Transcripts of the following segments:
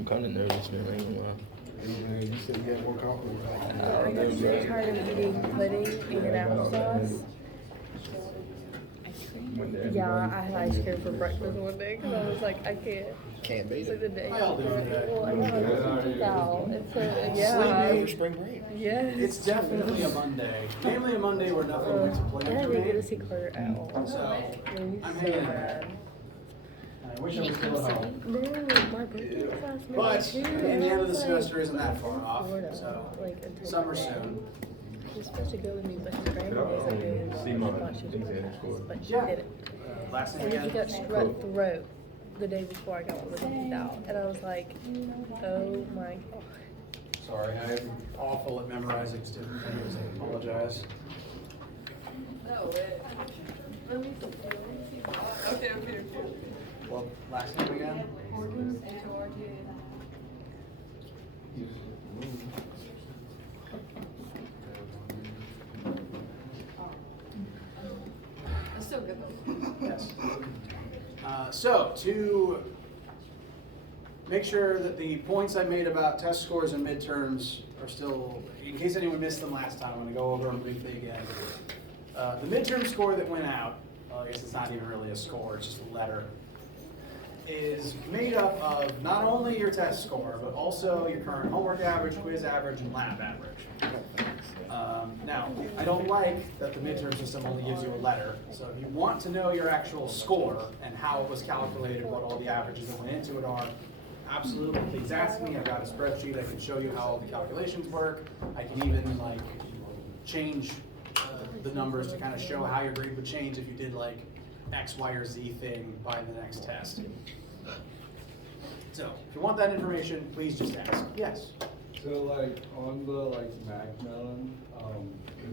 I'm kind of nervous, man. I ain't gonna lie. Man, you said you got more coffee. I got so tired of eating pudding and applesauce. Yeah, I had ice cream for breakfast one day because I was like, I can't. Can't beat It's like it. the day. I'll do it. Well, I got a teeth out. And so, yeah. Over spring break. Yes. It's definitely a Monday. Mainly a Monday where nothing went to plan And I for didn't get to me. see Carter at all. So, Really I'm so hanging in bad. there. I wish I was still at home. Bro, my birthday was last But, Monday I too. mean, the and I end of the was like, semester isn't that far off, Florida, so like, until summer Monday. soon. She was supposed to go with me, but her grandma was like, See I my thought she was going to exam pass, score. but she Yeah. didn't. Last thing And then she got again. strep throat the day before I got one with teeth out. And I was like, oh my god. Sorry, I'm awful at memorizing student names. I apologize. Okay. Well, last name again? That's so good though. Yes. So, to make sure that the points I made about test scores and midterms are still, in case anyone missed them last time, I'm going to go over them briefly again. The midterm score that went out, well, I guess it's not even really a score, it's just a letter, is made up of not only your test score, but also your current homework average, quiz average, and lab average. Now, I don't like that the midterm system only gives you a letter, so if you want to know your actual score and how it was calculated, what all the averages that went into it are, absolutely, please ask me. I've got a spreadsheet, I can show you how all the calculations work. I can even like change the numbers to kind of show how your grade would change if you did like X, Y, or Z thing by the next test. So, if you want that information, please just ask. Yes? So like on the like Macmillan,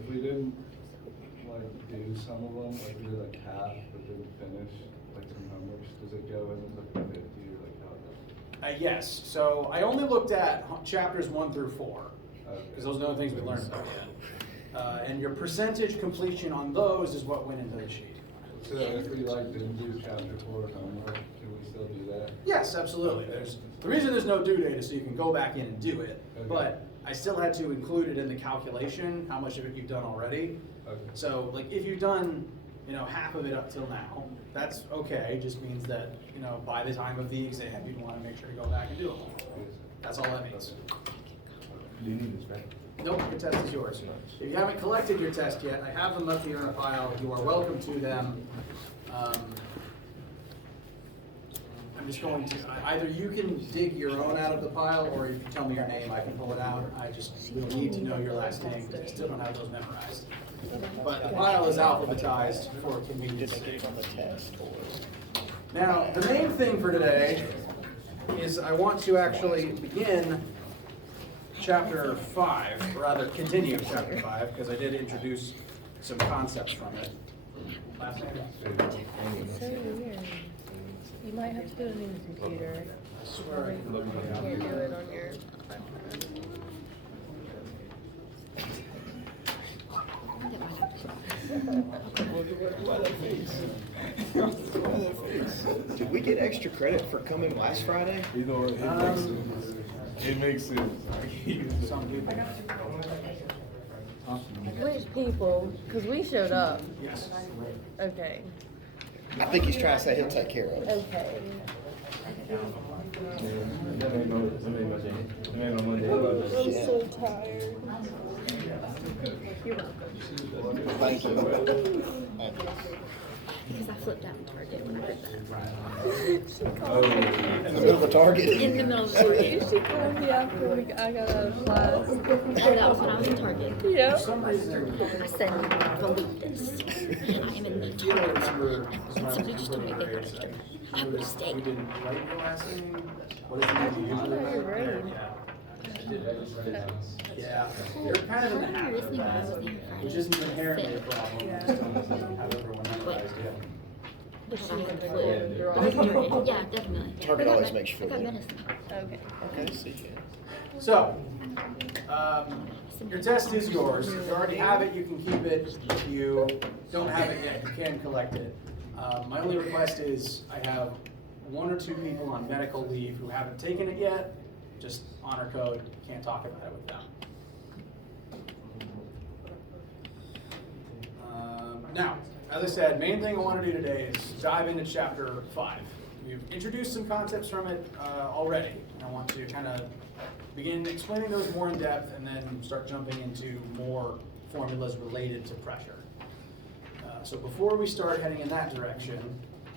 if we didn't like do some of them, like we did like half but didn't finish like some homeworks, does it go in as like a 50 or like how does it? Yes. So, I only looked at chapters 1 through 4, Okay. because those are the only things we learned about yet. And your percentage completion on those is what went into the sheet. So if we like didn't do chapter 4 homework, can we still do that? Yes, absolutely. The reason there's no due date is so you can go back in and do it, Okay. but I still had to include it in the calculation, how much of it you've done already. Okay. So, like, if you've done, half of it up till now, that's okay. It just means that, by the time of the exam, you'd want to make sure to go back and do it. That's all that means. Do you need this back? Nope, your test is yours. If you haven't collected your test yet, I have them up here in a file. You are welcome to them. I'm just going to, either you can dig your own out of the pile, or if you tell me your name, I can pull it out. I just will need to know your last name, because I still don't have those memorized. But the pile is alphabetized for convenience sake. On the test or? Now, the main thing for today is I want to actually begin chapter 5, or rather continue chapter 5, because I did introduce some concepts from it. Last name? It's so weird. You might have to do it on your computer. I swear. You can't do it on your Did we get extra credit for coming last Friday? It makes sense. Some people. Which people? Because we showed up. Yes. Okay. I think he's trying to say he'll take care of it. Okay. I'm so tired. You're welcome. Thank you. Because I flipped out in Target when I heard that. She called me. In the middle of a Target. In the middle of the Target. She called me after I got out of class. Oh, that was when I was in Target. Yeah. For some reason, I said, believe this. I am in the Target. And somebody just told me they had extra. I would stay. we didn't write your last name. What is the name you I usually know you're write? right. Yeah, they're kind of in the You were habit of listening when I was that, there Friday. which isn't inherently a problem. Yeah. Just don't have everyone memorized yet. But I had Like, flu. withdraw. Yeah, definitely. Target I got always me- makes you I feel got good. medicine. Okay. Okay, see you. So, your test is yours. If you already have it, you can keep it. If you don't have it yet, you can collect it. My only request is I have 1 or 2 people on medical leave who haven't taken it yet, just honor code, can't talk about it with them. Now, as I said, main thing I want to do today is dive into chapter 5. We've introduced some concepts from it already, and I want to kind of begin explaining those more in depth and then start jumping into more formulas related to pressure. So before we start heading in that direction,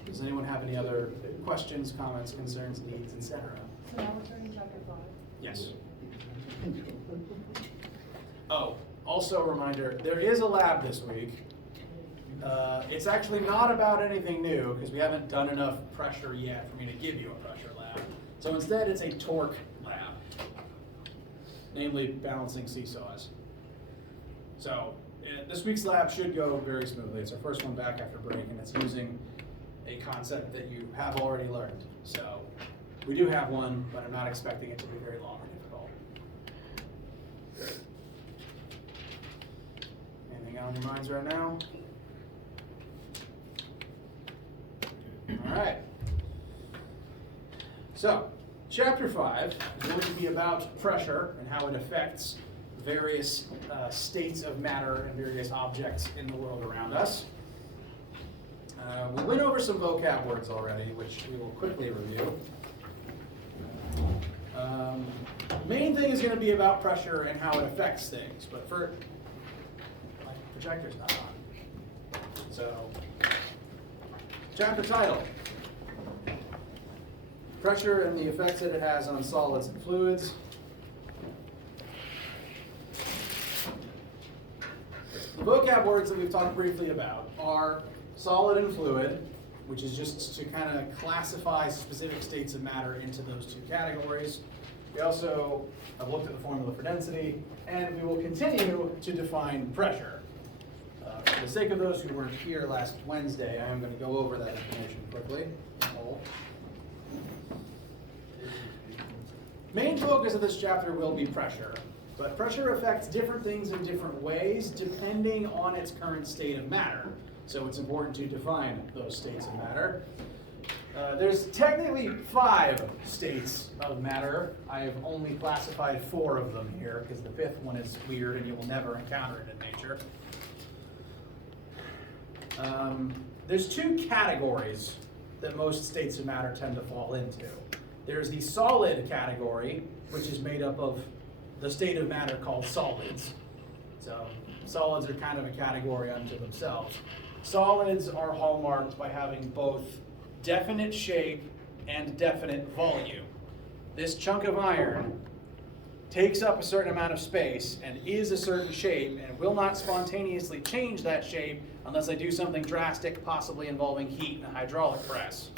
does anyone have any other questions, comments, concerns, needs, etc.? So now we're turning chapter 5. Yes. Oh, also a reminder, there is a lab this week. It's actually not about anything new because we haven't done enough pressure yet for me to give you a pressure lab. So instead it's a torque lab, namely balancing seesaws. So this week's lab should go very smoothly. It's our first one back after break, and it's using a concept that you have already learned. So we do have one, but I'm not expecting it to be very long or difficult. Anything on your minds right now? All right. So, chapter 5 is going to be about pressure and how it affects various states of matter and various objects in the world around us. We went over some vocab words already, which we will quickly review. Main thing is going to be about pressure and how it affects things, but for my projector's not on. So, chapter title: Pressure and the effects that it has on solids and fluids. The vocab words that we've talked briefly about are solid and fluid, which is just to kind of classify specific states of matter into those two categories. We also have looked at the formula for density, and we will continue to define pressure. For the sake of those who weren't here last Wednesday, I am going to go over that information quickly. Main focus of this chapter will be pressure, but pressure affects different things in different ways depending on its current state of matter. So it's important to define those states of matter. There's technically 5 states of matter. I have only classified 4 of them here because the 5th one is weird and you will never encounter it in nature. There's 2 categories that most states of matter tend to fall into. There's the solid category, which is made up of the state of matter called solids. So solids are kind of a category unto themselves. Solids are hallmarked by having both definite shape and definite volume. This chunk of iron takes up a certain amount of space and is a certain shape and will not spontaneously change that shape unless I do something drastic, possibly involving heat and a hydraulic press.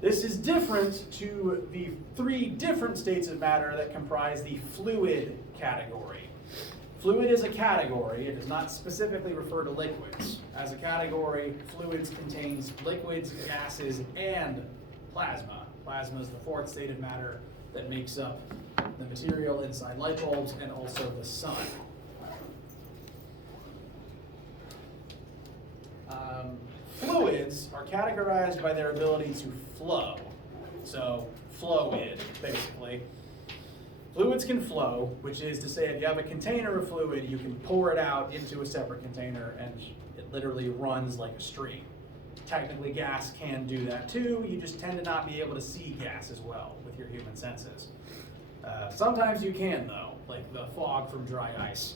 This is different to the 3 different states of matter that comprise the fluid category. Fluid is a category. It does not specifically refer to liquids. As a category, fluids contains liquids, gases, and plasma. Plasma is the 4th state of matter that makes up the material inside light bulbs and also the sun. Fluids are categorized by their ability to flow. So, fluid, basically. Fluids can flow, which is to say if you have a container of fluid, you can pour it out into a separate container and it literally runs like a stream. Technically, gas can do that too. You just tend to not be able to see gas as well with your human senses. Sometimes you can, though, like the fog from dry ice.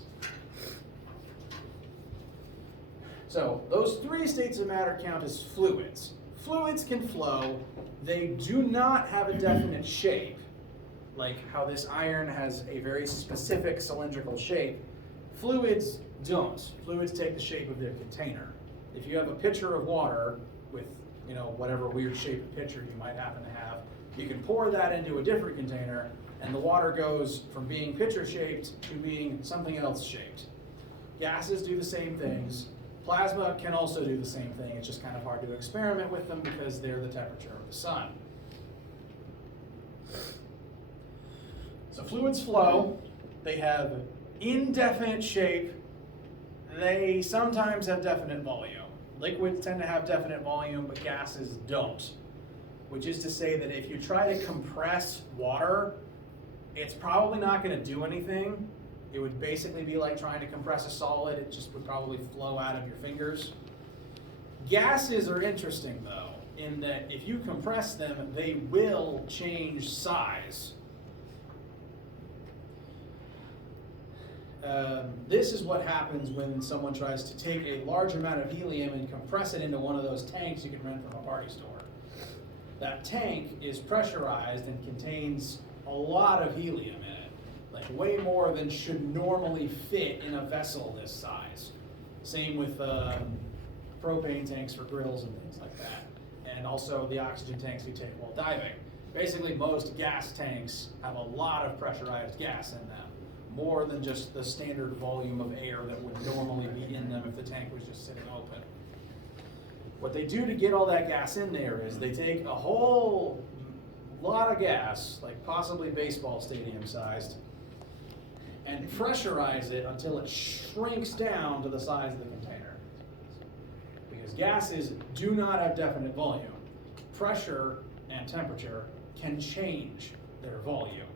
So those 3 states of matter count as fluids. Fluids can flow. They do not have a definite shape, like how this iron has a very specific cylindrical shape. Fluids don't. Fluids take the shape of their container. If you have a pitcher of water with, whatever weird shaped pitcher you might happen to have, you can pour that into a different container and the water goes from being pitcher shaped to being something else shaped. Gases do the same things. Plasma can also do the same thing. It's just kind of hard to experiment with them because they're the temperature of the sun. So fluids flow. They have indefinite shape. They sometimes have definite volume. liquids tend to have definite volume, but gases don't. Which is to say that if you try to compress water, it's probably not going to do anything. It would basically be like trying to compress a solid. It just would probably flow out of your fingers. Gases are interesting though, in that if you compress them, they will change size. This is what happens when someone tries to take a large amount of helium and compress it into one of those tanks you can rent from a party store. That tank is pressurized and contains a lot of helium in it, like way more than should normally fit in a vessel this size. Same with propane tanks for grills and things like that, and also the oxygen tanks you take while diving. Basically, most gas tanks have a lot of pressurized gas in them, more than just the standard volume of air that would normally be in them if the tank was just sitting open. What they do to get all that gas in there is they take a whole lot of gas, like possibly baseball stadium sized, and pressurize it until it shrinks down to the size of the container. Because gases do not have definite volume. Pressure and temperature can change their volume.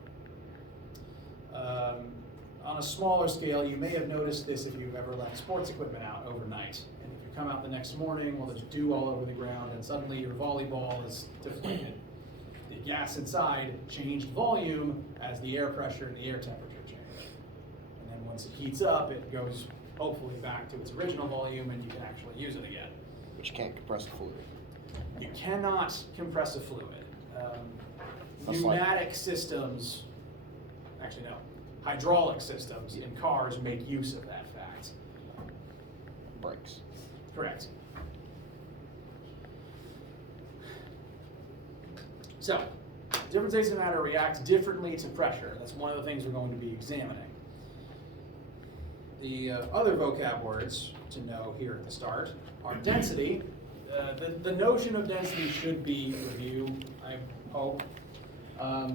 On a smaller scale, you may have noticed this if you've ever left sports equipment out overnight. And if you come out the next morning, well, there's dew all over the ground, and suddenly your volleyball is deflated. The gas inside changed volume as the air pressure and the air temperature changed. And then once it heats up, it goes hopefully back to its original volume, and you can actually use it again. But you can't compress a fluid. You cannot compress a fluid. That's like- Pneumatic systems, actually no, hydraulic systems in cars make use of that fact. Brakes. Correct. So, different states of matter react differently to pressure. That's one of the things we're going to be examining. The other vocab words to know here at the start are density. The notion of density should be reviewed, I hope.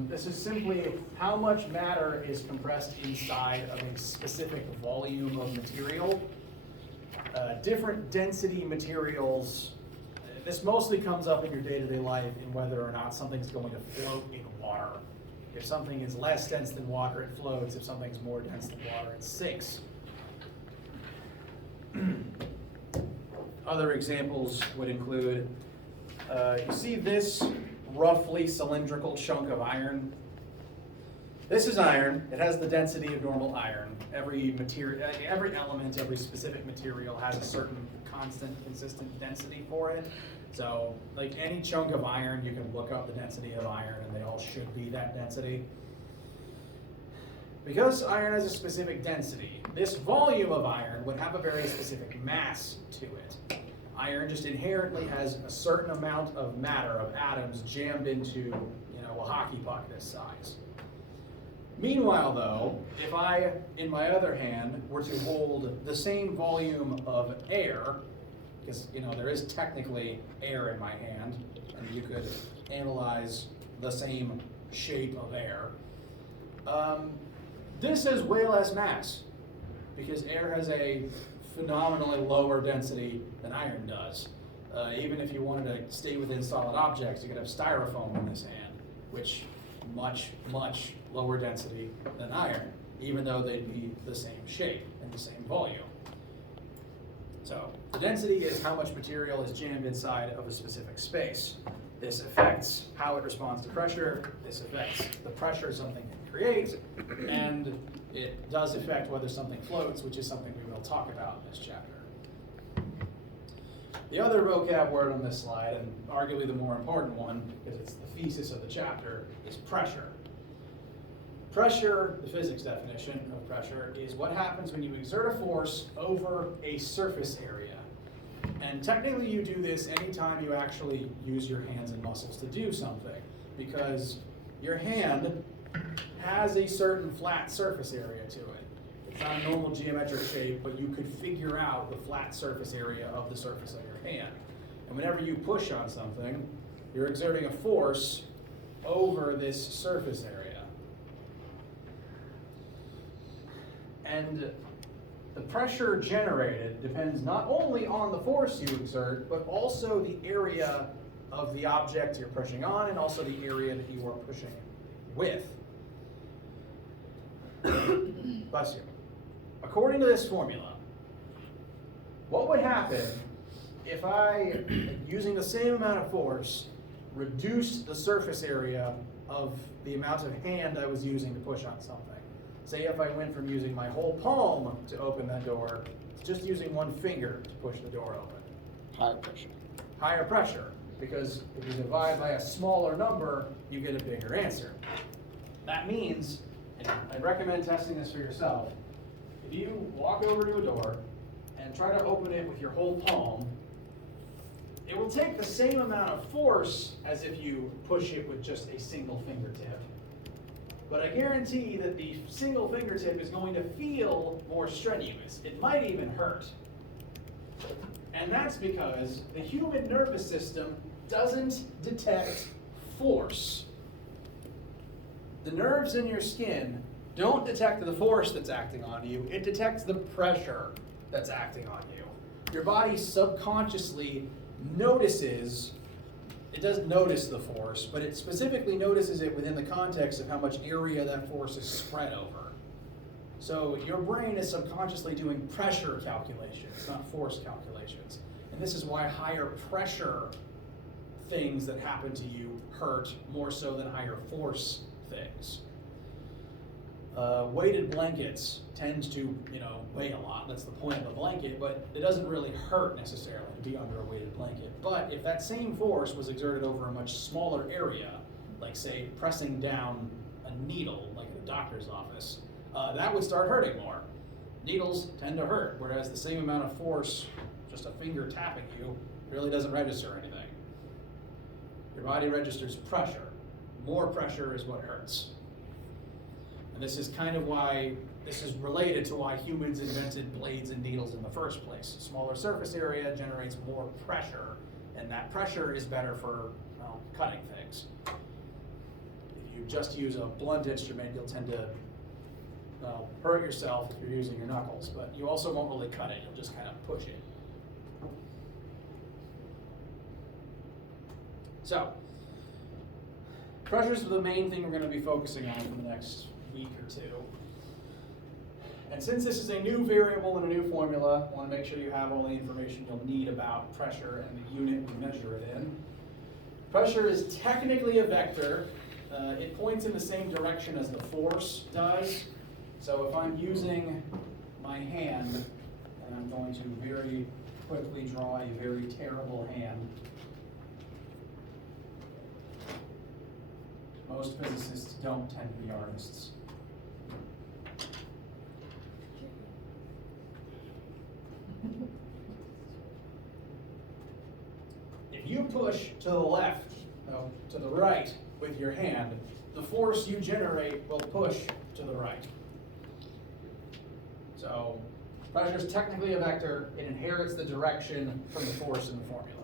This is simply how much matter is compressed inside of a specific volume of material. Different density materials, this mostly comes up in your day-to-day life in whether or not something's going to float in water. If something is less dense than water, it floats. If something's more dense than water, it sinks. Other examples would include, you see this roughly cylindrical chunk of iron? This is iron. It has the density of normal iron. Every material, every element, every specific material has a certain constant, consistent density for it. So, like any chunk of iron, you can look up the density of iron, and they all should be that density. Because iron has a specific density, this volume of iron would have a very specific mass to it. Iron just inherently has a certain amount of matter, of atoms, jammed into, a hockey puck this size. Meanwhile, though, if I, in my other hand, were to hold the same volume of air, because there is technically air in my hand, and you could analyze the same shape of air. This has way less mass, because air has a phenomenally lower density than iron does. Even if you wanted to stay within solid objects, you could have styrofoam in this hand, which much, much lower density than iron, even though they'd be the same shape and the same volume. So the density is how much material is jammed inside of a specific space. This affects how it responds to pressure. This affects the pressure something can create, and it does affect whether something floats, which is something we will talk about in this chapter. The other vocab word on this slide, and arguably the more important one, because it's the thesis of the chapter, is pressure. Pressure, the physics definition of pressure, is what happens when you exert a force over a surface area. And technically you do this anytime you actually use your hands and muscles to do something, because your hand has a certain flat surface area to it. It's not a normal geometric shape, but you could figure out the flat surface area of the surface of your hand. And whenever you push on something, you're exerting a force over this surface area. And the pressure generated depends not only on the force you exert, but also the area of the object you're pushing on and also the area that you are pushing with. Bless you. According to this formula, what would happen if I, using the same amount of force, reduced the surface area of the amount of hand I was using to push on something? Say if I went from using my whole palm to open that door, to just using one finger to push the door open. Higher pressure. Higher pressure, because if you divide by a smaller number, you get a bigger answer. That means, and I'd recommend testing this for yourself, if you walk over to a door and try to open it with your whole palm, it will take the same amount of force as if you push it with just a single fingertip. But I guarantee that the single fingertip is going to feel more strenuous. It might even hurt. And that's because the human nervous system doesn't detect force. The nerves in your skin don't detect the force that's acting on you. It detects the pressure that's acting on you. Your body subconsciously notices, it doesn't notice the force, but it specifically notices it within the context of how much area that force is spread over. So your brain is subconsciously doing pressure calculations, not force calculations. And this is why higher pressure things that happen to you hurt more so than higher force things. Weighted blankets tend to, weigh a lot. That's the point of a blanket, but it doesn't really hurt necessarily to be under a weighted blanket. But if that same force was exerted over a much smaller area, like say pressing down a needle, like in a doctor's office, that would start hurting more. Needles tend to hurt, whereas the same amount of force, just a finger tapping you, really doesn't register anything. Your body registers pressure. More pressure is what hurts. And this is kind of why, this is related to why humans invented blades and needles in the first place. Smaller surface area generates more pressure, and that pressure is better for cutting things. If you just use a blunt instrument, you'll tend to hurt yourself if you're using your knuckles, but you also won't really cut it, you'll just kind of push it. So, pressures are the main thing we're going to be focusing on for the next week or two. And since this is a new variable and a new formula, I want to make sure you have all the information you'll need about pressure and the unit we measure it in. Pressure is technically a vector. It points in the same direction as the force does. So if I'm using my hand, and I'm going to very quickly draw a very terrible hand. Most physicists don't tend to be artists. If you push to the left, no, to the right with your hand, the force you generate will push to the right. So pressure is technically a vector. It inherits the direction from the force in the formula.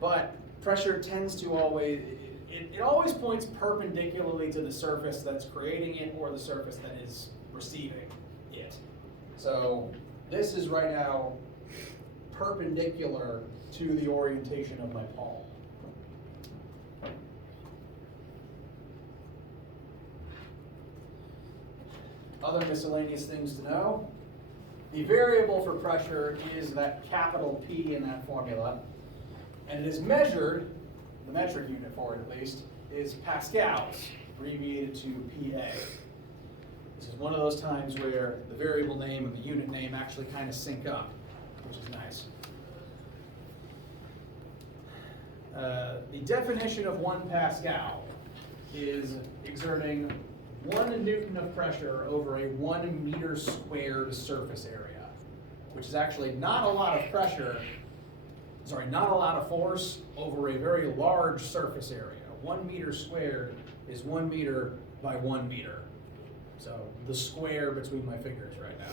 But pressure tends to always, it always points perpendicularly to the surface that's creating it or the surface that is receiving it. So this is right now perpendicular to the orientation of my palm. Other miscellaneous things to know. The variable for pressure is that capital P in that formula. And it is measured, the metric unit for it at least, is pascals, abbreviated to PA. This is one of those times where the variable name and the unit name actually kind of sync up, which is nice. The definition of 1 Pascal is exerting 1 Newton of pressure over a 1 meter squared surface area, which is actually not a lot of pressure, not a lot of force over a very large surface area. 1 meter squared is 1 meter by 1 meter. So the square between my fingers right now.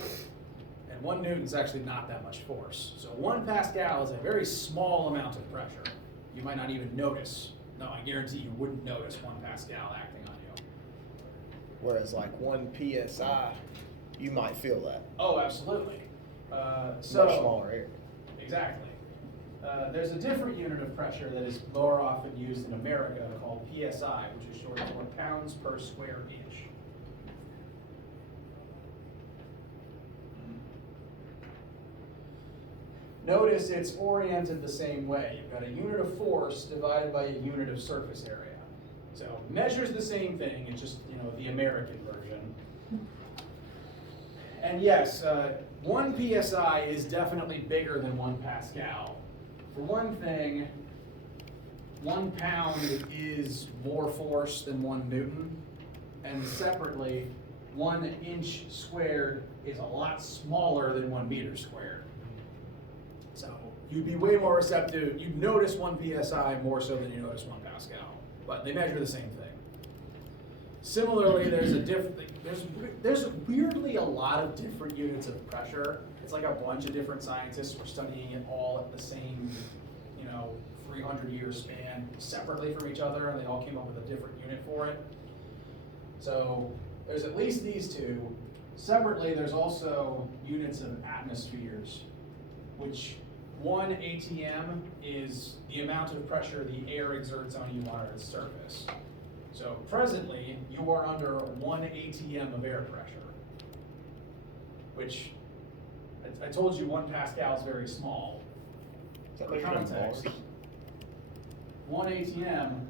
And 1 Newton is actually not that much force. So 1 Pascal is a very small amount of pressure. You might not even notice. No, I guarantee you wouldn't notice 1 Pascal acting on you. Whereas like 1 PSI you might feel that. Oh, absolutely. Much So smaller area. exactly. There's a different unit of pressure that is more often used in America called PSI, which is short for pounds per square inch. Notice it's oriented the same way. You've got a unit of force divided by a unit of surface area. So it measures the same thing, it's just, the American version. And yes, 1 PSI is definitely bigger than 1 Pascal. For one thing, 1 pound is more force than 1 Newton. And separately, 1 inch squared is a lot smaller than 1 meter squared. So you'd be way more receptive, you'd notice 1 PSI more so than you notice 1 Pascal. But they measure the same thing. Similarly, there's weirdly a lot of different units of pressure. It's like a bunch of different scientists were studying it all at the same, 300-year span separately from each other, and they all came up with a different unit for it. So there's at least these two. Separately, there's also units of atmospheres, which 1 ATM is the amount of pressure the air exerts on you on Earth's surface. So presently, you are under 1 ATM of air pressure, which I told you 1 Pascal is very small. Is that For measured in context, bars? 1 ATM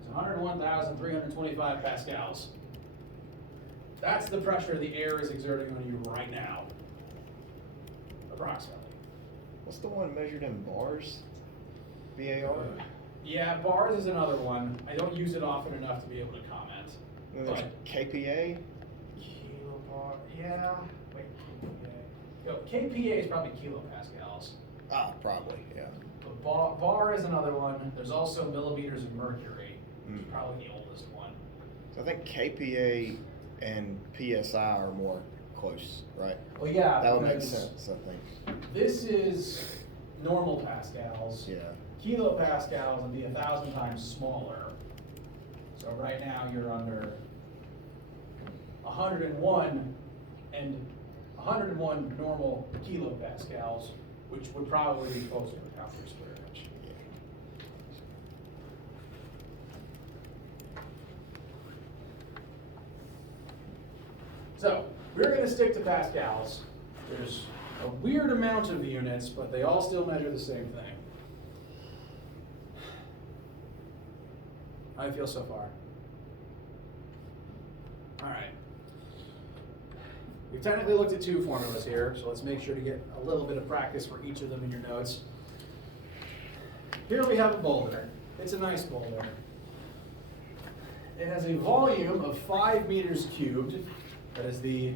is 101,325 pascals. That's the pressure the air is exerting on you right now, approximately. What's the one measured in bars? VAR? Yeah, bars is another one. I don't use it often enough to be able to comment. And there's But KPA? kilobar, yeah. Wait, KPA. Yo, KPA is probably kilopascals. Ah, probably, yeah. But bar is another one. There's also millimeters of mercury, which is probably the oldest one. So I think KPA and PSI are more close, right? Well, yeah. That would make because sense, I think. This is normal pascals. Yeah. Kilopascals would be 1,000 times smaller. So right now you're under 101 and 101 normal kilopascals, which would probably be closer to pound per square inch. So we're going to stick to pascals. There's a weird amount of units, but they all still measure the same thing. How do you feel so far? All right. We've technically looked at 2 formulas here, so let's make sure to get a little bit of practice for each of them in your notes. Here we have a boulder. It's a nice boulder. It has a volume of 5 meters cubed. That is the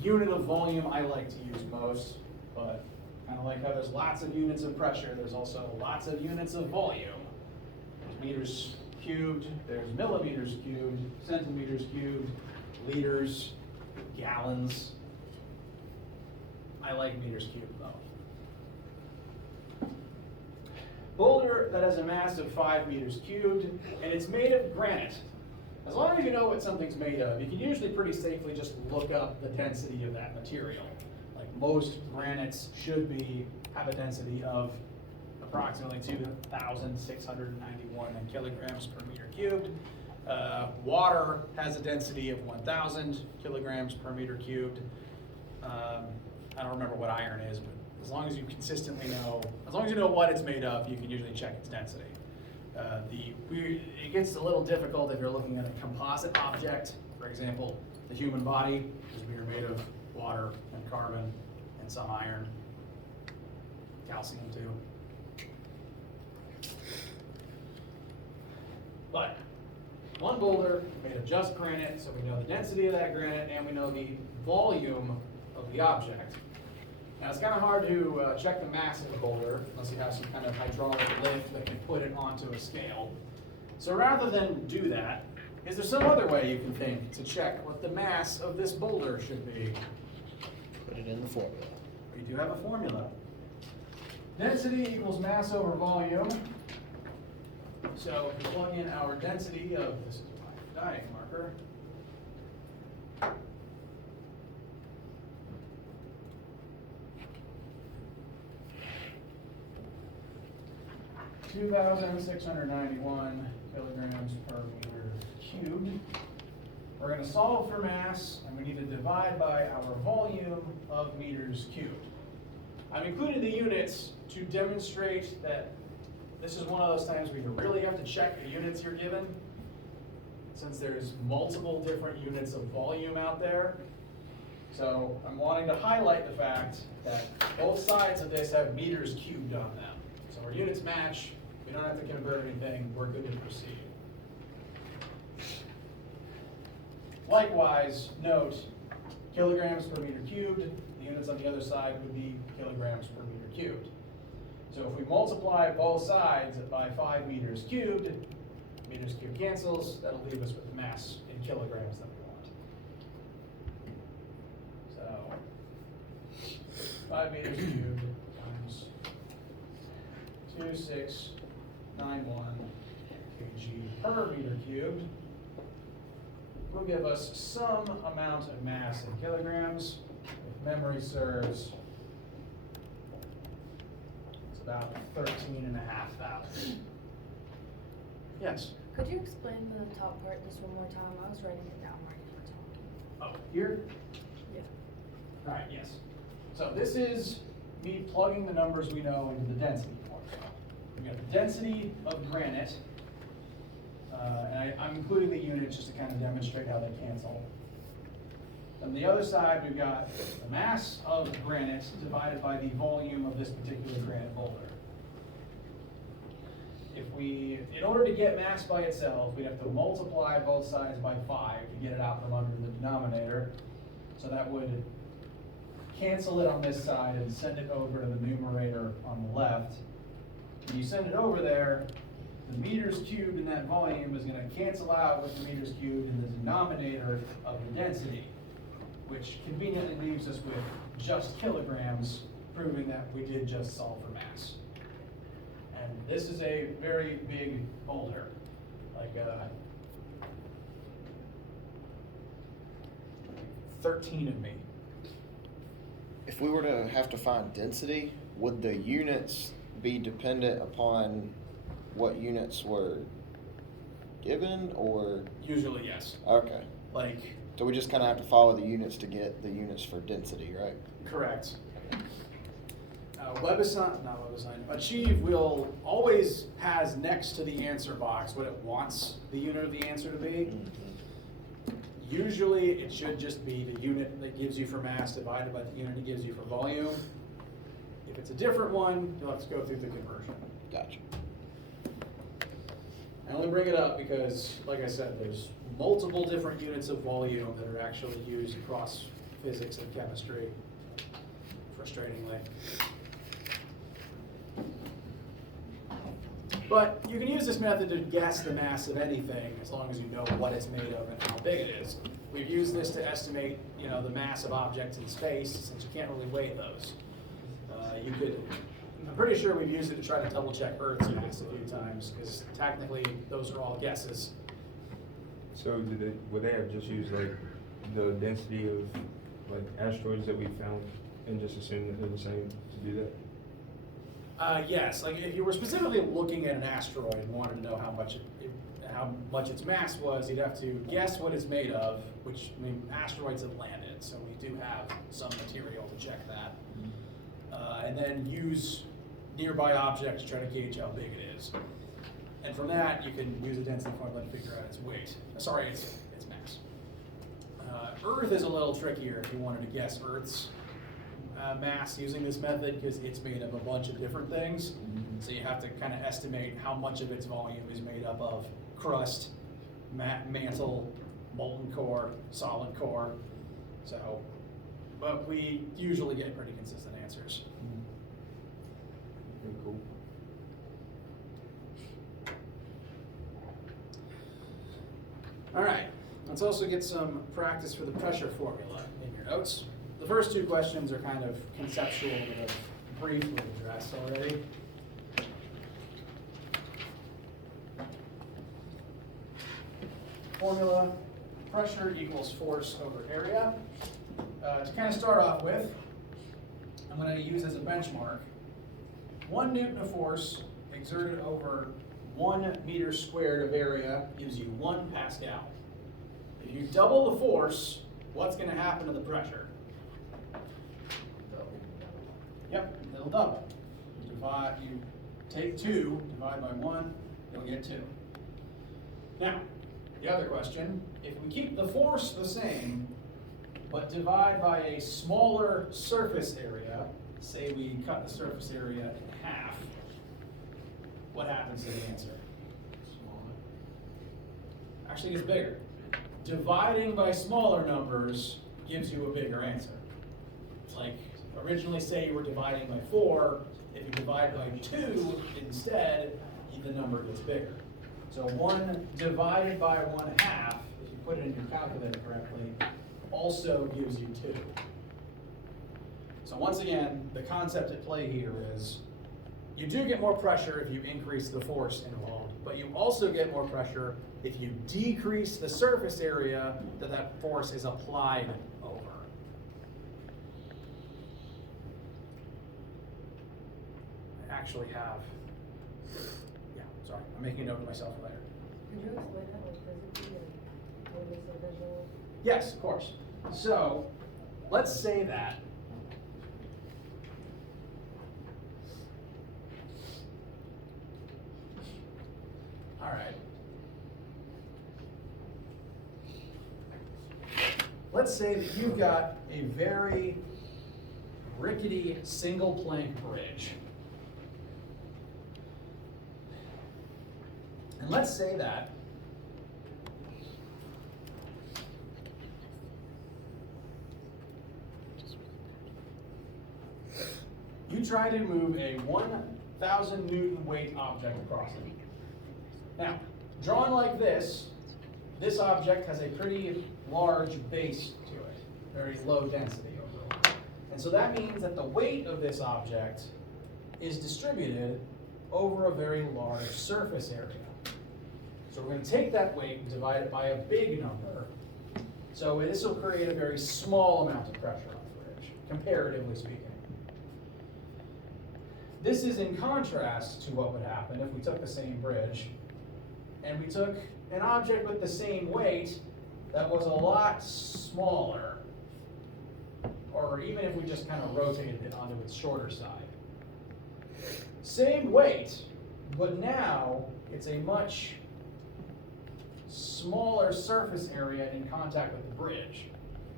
unit of volume I like to use most, but kind of like how there's lots of units of pressure, there's also lots of units of volume. There's meters cubed, there's millimeters cubed, centimeters cubed, liters, gallons. I like meters cubed though. Boulder that has a mass of 5 meters cubed, and it's made of granite. As long as you know what something's made of, you can usually pretty safely just look up the density of that material. Like most granites should have a density of approximately 2,691 kilograms per meter cubed. Water has a density of 1,000 kilograms per meter cubed. I don't remember what iron is, but as long as you consistently know, as long as you know what it's made of, you can usually check its density. It gets a little difficult if you're looking at a composite object. For example, the human body, because we are made of water and carbon and some iron, calcium too. But one boulder made of just granite, so we know the density of that granite and we know the volume of the object. Now it's kind of hard to check the mass of a boulder unless you have some kind of hydraulic lift that can put it onto a scale. So rather than do that, is there some other way you can think to check what the mass of this boulder should be? Put it in the formula. We do have a formula. Density equals mass over volume. So if we plug in our density of, this is my dyeing marker, (2,691 kilograms per meter cubed). We're going to solve for mass, and we need to divide by our volume of meters cubed. I've included the units to demonstrate that this is one of those times where you really have to check the units you're given, since there's multiple different units of volume out there. So I'm wanting to highlight the fact that both sides of this have meters cubed on them. So our units match, we don't have to convert anything, we're good to proceed. Likewise, note kilograms per meter cubed, the units on the other side would be kilograms per meter cubed. So if we multiply both sides by 5 meters cubed cancels, that'll leave us with the mass in kilograms that we want. So 5 meters cubed times 2,691 kg per meter cubed will give us some amount of mass in kilograms. If memory serves, it's about 13,500. Yes? Could you explain the top part just one more time? I was writing it down while you were talking. Oh, here? Yeah. All right, yes. So this is me plugging the numbers we know into the density formula. We got the density of granite, and I'm including the units just to kind of demonstrate how they cancel. On the other side, we've got the mass of granite divided by the volume of this particular granite boulder. In order to get mass by itself, we'd have to multiply both sides by 5 to get it out from under the denominator. So that would cancel it on this side and send it over to the numerator on the left. When you send it over there, the meters cubed in that volume is going to cancel out with the meters cubed in the denominator of the density, which conveniently leaves us with just kilograms, proving that we did just solve for mass. And this is a very big boulder, like 13 of me. If we were to have to find density, would the units be dependent upon what units were given, or? Usually, yes. Okay. Like, So we just kind of have to follow the units to get the units for density, right? correct. Achieve will always has next to the answer box what it wants the unit of the answer to be. Usually it should just be the unit that gives you for mass divided by the unit it gives you for volume. If it's a different one, you'll have to go through the conversion. Gotcha. I only bring it up because, like I said, there's multiple different units of volume that are actually used across physics and chemistry, frustratingly. But you can use this method to guess the mass of anything as long as you know what it's made of and how big it is. We've used this to estimate, the mass of objects in space, since you can't really weigh those. I'm pretty sure we've used it to try to double check Earth's mass a few times, because technically those are all guesses. So would they have just used like the density of like asteroids that we found and just assume that they're the same to do that? Yes, like if you were specifically looking at an asteroid and wanted to know how much its mass was, you'd have to guess what it's made of, which, asteroids have landed, so we do have some material to check that. And then use nearby objects to try to gauge how big it is. And from that, you can use a density formula to figure out its weight. Sorry, its mass. Earth is a little trickier if you wanted to guess Earth's mass using this method, because it's made of a bunch of different things. So you have to kind of estimate how much of its volume is made up of crust, mantle, molten core, solid core. So, but we usually get pretty consistent answers. Okay, cool. All right, let's also get some practice for the pressure formula in your notes. The first two questions are kind of conceptual that I've briefly addressed already. Formula pressure equals force over area. To kind of start off with, I'm going to use as a benchmark 1 Newton of force exerted over 1 meter squared of area gives you 1 Pascal. If you double the force, what's going to happen to the pressure? Yep, it'll double. You take 2, divide by 1, you'll get 2. Now, the other question, if we keep the force the same, but divide by a smaller surface area, say we cut the surface area in half, what happens to the answer? Actually, it's bigger. Dividing by smaller numbers gives you a bigger answer. It's like, originally say you were dividing by 4, if you divide by 2 instead, the number gets bigger. So 1 divided by 1/2, if you put it in your calculator correctly, also gives you 2. So once again, the concept at play here is you do get more pressure if you increase the force involved, but you also get more pressure if you decrease the surface area that force is applied over. I actually have, sorry, I'm making a note of myself for later. Could you explain that like physically and what is the visual? Yes, of course. So, let's say that all right. Let's say that you've got a very rickety single plank bridge. And let's say that you try to move a 1,000 Newton weight object across it. Now, drawn like this object has a pretty large base to it, very low density overall. And so that means that the weight of this object is distributed over a very large surface area. So we're going to take that weight and divide it by a big number. So this will create a very small amount of pressure on the bridge, comparatively speaking. This is in contrast to what would happen if we took the same bridge and we took an object with the same weight that was a lot smaller, or even if we just kind of rotated it onto its shorter side. Same weight, but now it's a much smaller surface area in contact with the bridge.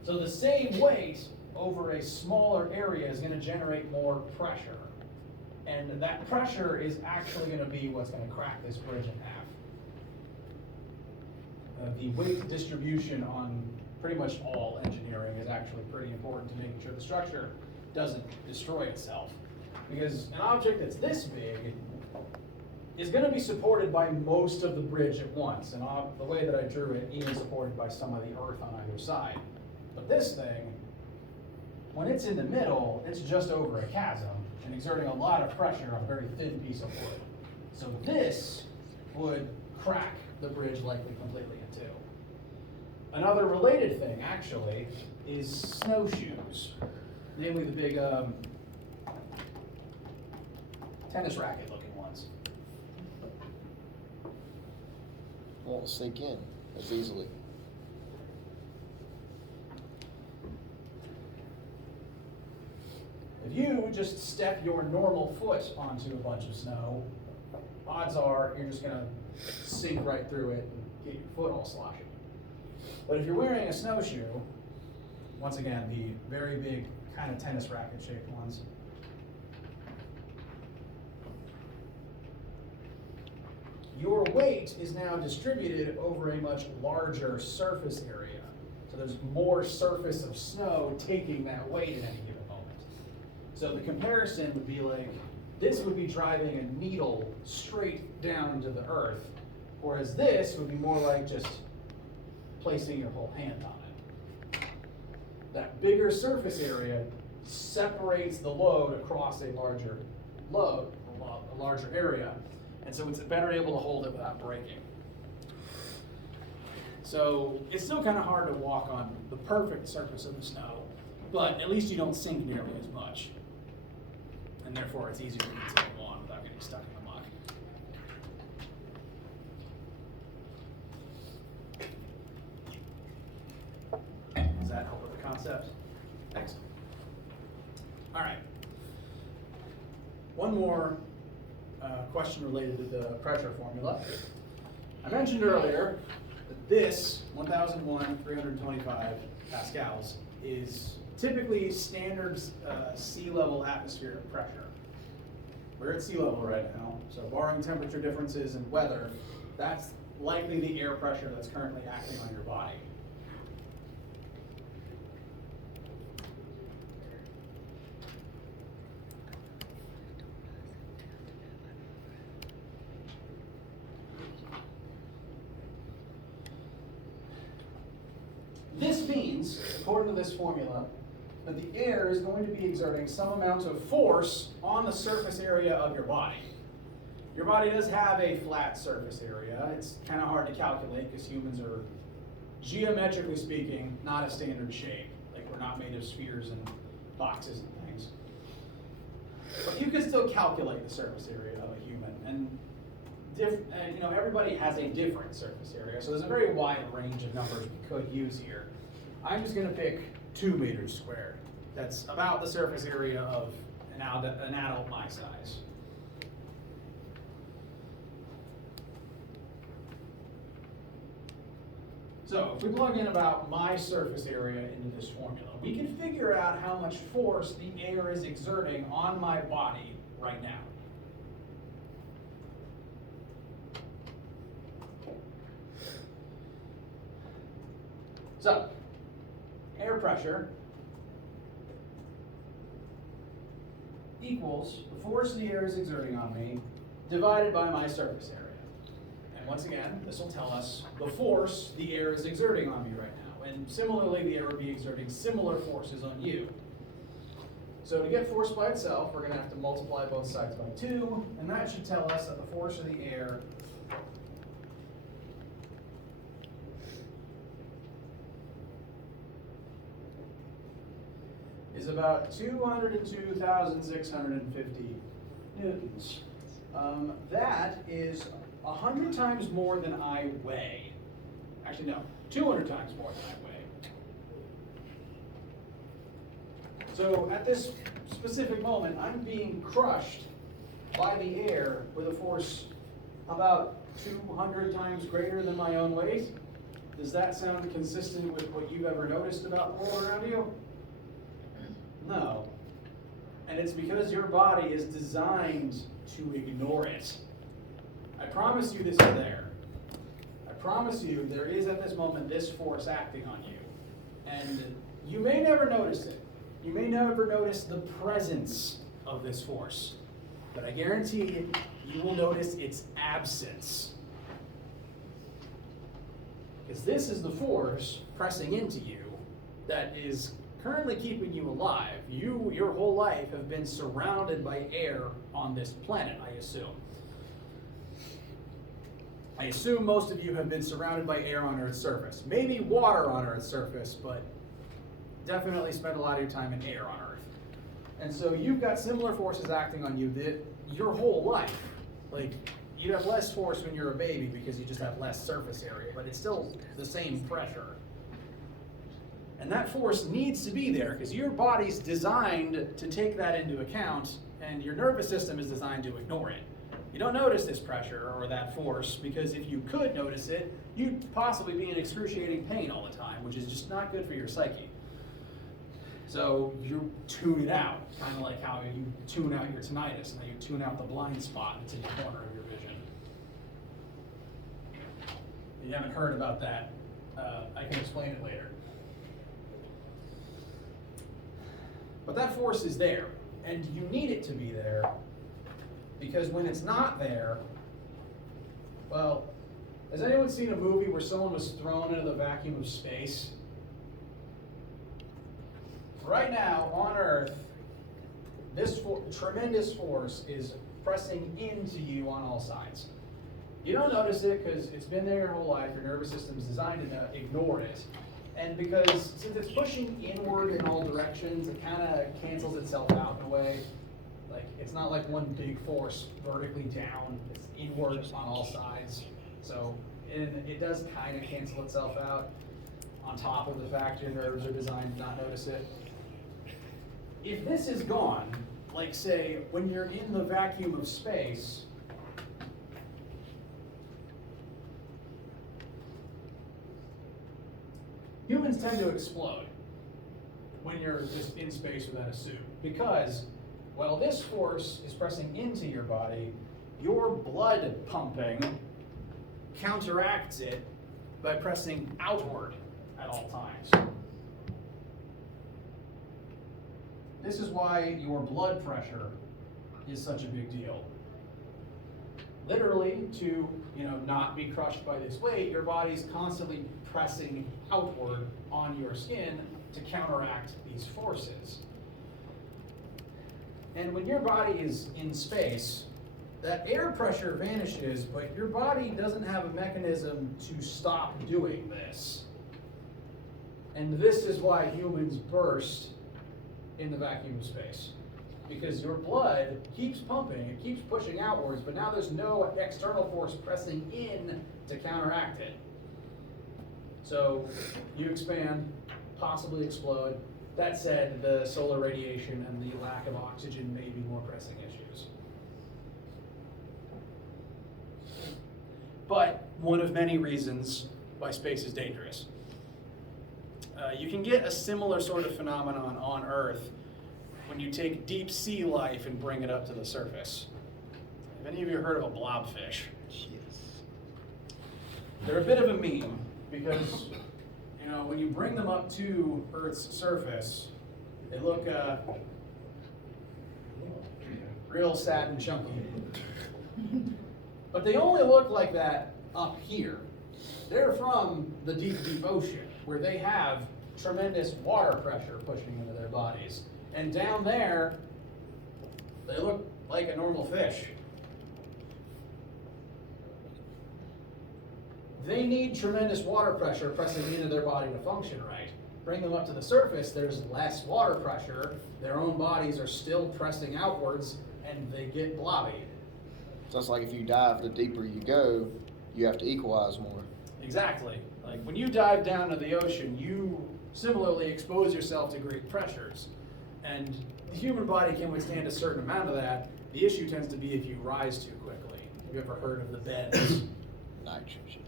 So the same weight over a smaller area is going to generate more pressure. And that pressure is actually going to be what's going to crack this bridge in half. The weight distribution on pretty much all engineering is actually pretty important to making sure the structure doesn't destroy itself. Because an object that's this big is going to be supported by most of the bridge at once. And the way that I drew it, even supported by some of the earth on either side. But this thing, when it's in the middle, it's just over a chasm and exerting a lot of pressure on a very thin piece of wood. So this would crack the bridge likely completely in two. Another related thing, actually, is snowshoes. Namely the big tennis racket looking ones. Won't sink in as easily. If you just step your normal foot onto a bunch of snow, odds are you're just going to sink right through it and get your foot all sloshy. But if you're wearing a snowshoe, once again, the very big kind of tennis racket shaped ones, your weight is now distributed over a much larger surface area. So there's more surface of snow taking that weight at any given moment. So the comparison would be like, this would be driving a needle straight down to the earth, whereas this would be more like just placing your whole hand on it. That bigger surface area separates the load across a larger area, and so it's better able to hold it without breaking. So it's still kind of hard to walk on the perfect surface of the snow, but at least you don't sink nearly as much. And therefore it's easier to continue on without getting stuck in the muck. Does that help with the concept? Excellent. All right. One more question related to the pressure formula. I mentioned earlier that this 1001 325 pascals is typically standard sea level atmospheric pressure. We're at sea level right now, so barring temperature differences and weather, that's likely the air pressure that's currently acting on your body. This means, according to this formula, that the air is going to be exerting some amount of force on the surface area of your body. Your body does have a flat surface area. It's kind of hard to calculate because humans are, geometrically speaking, not a standard shape. Like, we're not made of spheres and boxes and things. But you can still calculate the surface area of a human, and you know, everybody has a different surface area, so there's a very wide range of numbers we could use here. I'm just going to pick 2 meters squared. That's about the surface area of an adult my size. So if we plug in about my surface area into this formula, we can figure out how much force the air is exerting on my body right now. So, air pressure equals the force the air is exerting on me divided by my surface area. And once again, this will tell us the force the air is exerting on me right now. And similarly, the air would be exerting similar forces on you. So to get force by itself, we're going to have to multiply both sides by 2, and that should tell us that the force of the air is about 202,650 newtons. That is 100 times more than I weigh. Actually, no, 200 times more than I weigh. So at this specific moment, I'm being crushed by the air with a force about 200 times greater than my own weight. Does that sound consistent with what you've ever noticed about the world around you? No. And it's because your body is designed to ignore it. I promise you this is there. I promise you there is at this moment this force acting on you. And you may never notice it. You may never notice the presence of this force. But I guarantee you will notice its absence. Because this is the force pressing into you that is currently keeping you alive. You, your whole life, have been surrounded by air on this planet, I assume. I assume most of you have been surrounded by air on Earth's surface. Maybe water on Earth's surface, but definitely spend a lot of your time in air on Earth. And so you've got similar forces acting on you that your whole life. Like, you'd have less force when you're a baby because you just have less surface area, but it's still the same pressure. And that force needs to be there because your body's designed to take that into account, and your nervous system is designed to ignore it. You don't notice this pressure or that force because if you could notice it, you'd possibly be in excruciating pain all the time, which is just not good for your psyche. So you tune it out, kind of like how you tune out your tinnitus and how you tune out the blind spot that's in the corner of your vision. If you haven't heard about that, I can explain it later. But that force is there, and you need it to be there, because when it's not there, well, has anyone seen a movie where someone was thrown into the vacuum of space? Right now, on Earth, this tremendous force is pressing into you on all sides. You don't notice it because it's been there your whole life. Your nervous system's designed to ignore it. And because since it's pushing inward in all directions, it kind of cancels itself out in a way. Like, it's not like one big force vertically down, it's inward on all sides. So it does kind of cancel itself out, on top of the fact your nerves are designed to not notice it. If this is gone, like say when you're in the vacuum of space, humans tend to explode when you're just in space without a suit, because while this force is pressing into your body, your blood pumping counteracts it by pressing outward at all times. This is why your blood pressure is such a big deal. Literally, to not be crushed by this weight, your body's constantly pressing outward on your skin to counteract these forces. And when your body is in space, that air pressure vanishes, but your body doesn't have a mechanism to stop doing this. And this is why humans burst in the vacuum of space. Because your blood keeps pumping, it keeps pushing outwards, but now there's no external force pressing in to counteract it. So you expand, possibly explode. That said, the solar radiation and the lack of oxygen may be more pressing issues. But one of many reasons why space is dangerous. You can get a similar sort of phenomenon on Earth when you take deep sea life and bring it up to the surface. Have any of you heard of a blobfish? Yes. They're a bit of a meme because, when you bring them up to Earth's surface, they look real sad and chunky. But they only look like that up here. They're from the deep, deep ocean, where they have tremendous water pressure pushing into their bodies. And down there, they look like a normal fish. They need tremendous water pressure pressing into their body to function right. Bring them up to the surface, there's less water pressure, their own bodies are still pressing outwards, and they get blobby. So it's like if you dive, the deeper you go, you have to equalize more. Exactly. Like when you dive down to the ocean, you similarly expose yourself to great pressures. And the human body can withstand a certain amount of that. The issue tends to be if you rise too quickly. Have you ever heard of the bends? Nitrogen.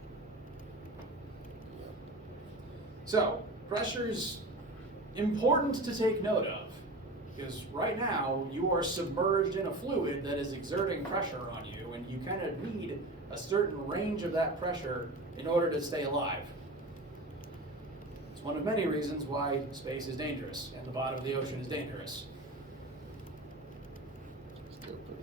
So, pressure's important to take note of, because right now you are submerged in a fluid that is exerting pressure on you, and you kind of need a certain range of that pressure in order to stay alive. It's one of many reasons why space is dangerous and the bottom of the ocean is dangerous. Still pretty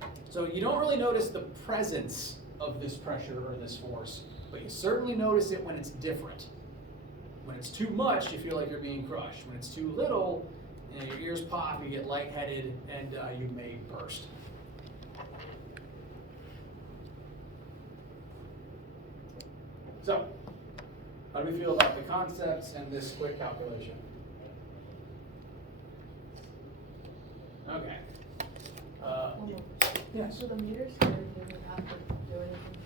far. So you don't really notice the presence of this pressure or this force, but you certainly notice it when it's different. When it's too much, you feel like you're being crushed. When it's too little, your ears pop, you get lightheaded, and you may burst. So, how do we feel about the concepts and this quick calculation? Okay. Yes. So the meter square doesn't have to do anything?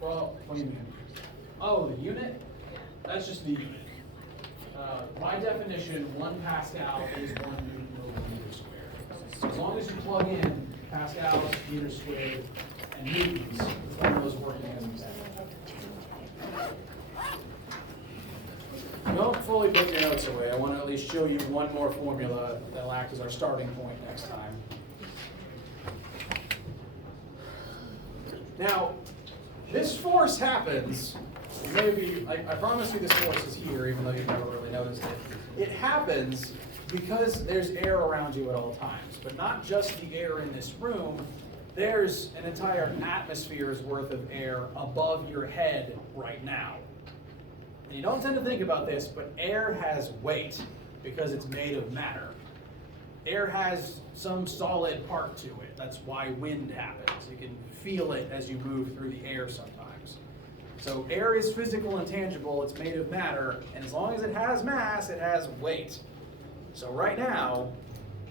Well, what do you mean? Oh, the unit? That's just the unit. By definition, 1 Pascal is 1 Newton over meter squared. As long as you plug in Pascals, meters squared, and Newtons, the formula's working as intended. Don't fully put your notes away. I want to at least show you one more formula that'll act as our starting point next time. Now, this force happens, maybe, I promise you this force is here, even though you've never really noticed it. It happens because there's air around you at all times, but not just the air in this room. There's an entire atmosphere's worth of air above your head right now. And you don't tend to think about this, but air has weight because it's made of matter. Air has some solid part to it. That's why wind happens. You can feel it as you move through the air sometimes. So air is physical and tangible. It's made of matter, and as long as it has mass, it has weight. So right now,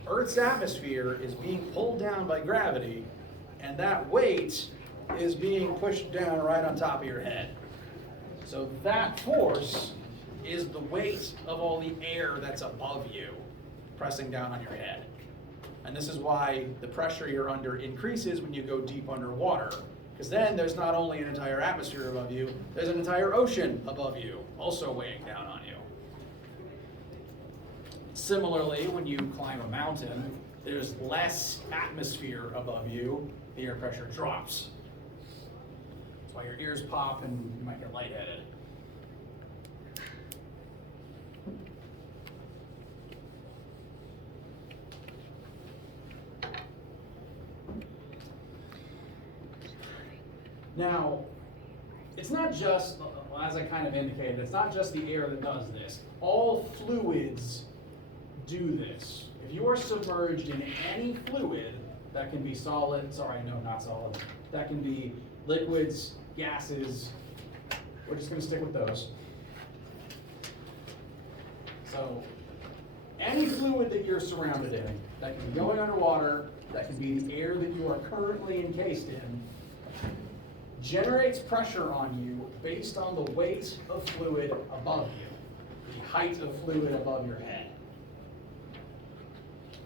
Earth's atmosphere is being pulled down by gravity, and that weight is being pushed down right on top of your head. So that force is the weight of all the air that's above you, pressing down on your head. And this is why the pressure you're under increases when you go deep underwater. Because then there's not only an entire atmosphere above you, there's an entire ocean above you, also weighing down on you. Similarly, when you climb a mountain, there's less atmosphere above you, the air pressure drops. That's why your ears pop and you might get lightheaded. Now, it's not just, as I kind of indicated, it's not just the air that does this. All fluids do this. If you are submerged in any fluid, that can be solid, sorry, no, not solid, that can be liquids, gases, we're just going to stick with those. So, any fluid that you're surrounded in, that can be going underwater, that can be the air that you are currently encased in, generates pressure on you based on the weight of fluid above you, the height of fluid above your head.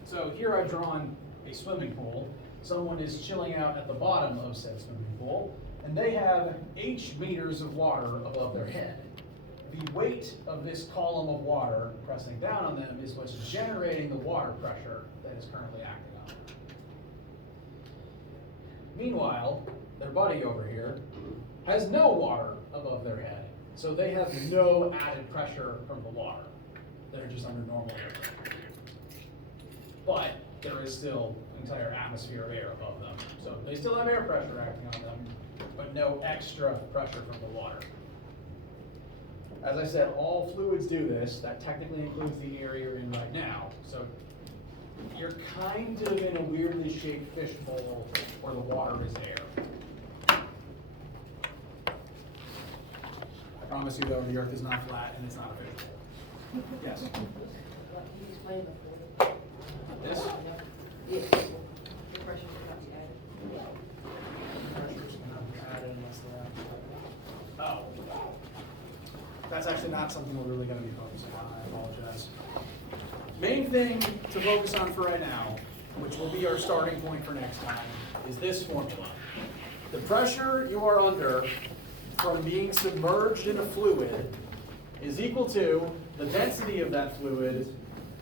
So here I've drawn a swimming pool. Someone is chilling out at the bottom of said swimming pool, and they have H meters of water above their head. The weight of this column of water pressing down on them is what's generating the water pressure that is currently acting on them. Meanwhile, their buddy over here has no water above their head, so they have no added pressure from the water. They're just under normal air pressure. But there is still an entire atmosphere of air above them, so they still have air pressure acting on them, but no extra pressure from the water. As I said, all fluids do this. That technically includes the area you're in right now. So you're kind of in a weirdly shaped fishbowl where the water is air. I promise you though, the earth is not flat and it's not a fishbowl. Yes? You explained before. This? Yeah. The pressure cannot be added. Pressures cannot be added unless they're added. Oh. That's actually not something we're really going to be focusing on. I apologize. Main thing to focus on for right now, which will be our starting point for next time, is this formula. The pressure you are under from being submerged in a fluid is equal to the density of that fluid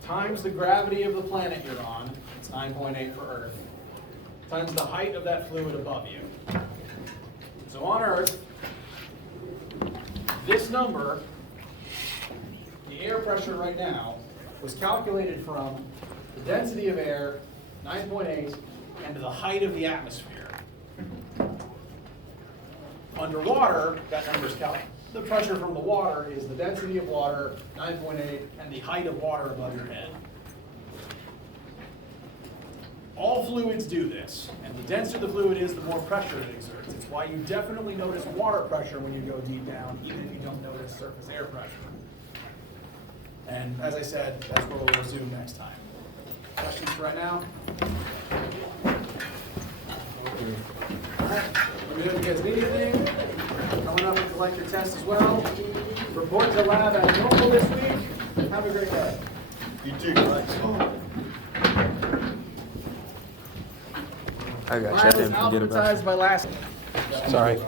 times the gravity of the planet you're on, it's 9.8 for Earth, times the height of that fluid above you. So on Earth, this number, the air pressure right now, was calculated from the density of air, 9.8, and the height of the atmosphere. Underwater, that number is calculated. The pressure from the water is the density of water, 9.8, and the height of water above your head. All fluids do this, and the denser the fluid is, the more pressure it exerts. It's why you definitely notice water pressure when you go deep down, even if you don't notice surface air pressure. And as I said, that's where we'll resume next time. Questions for right now? All right. Let me know if you guys need anything. Coming up with like your test as well. Report to lab as normal this week. Have a great day. You too, guys. I got Mine was alphabetized by last. Sorry.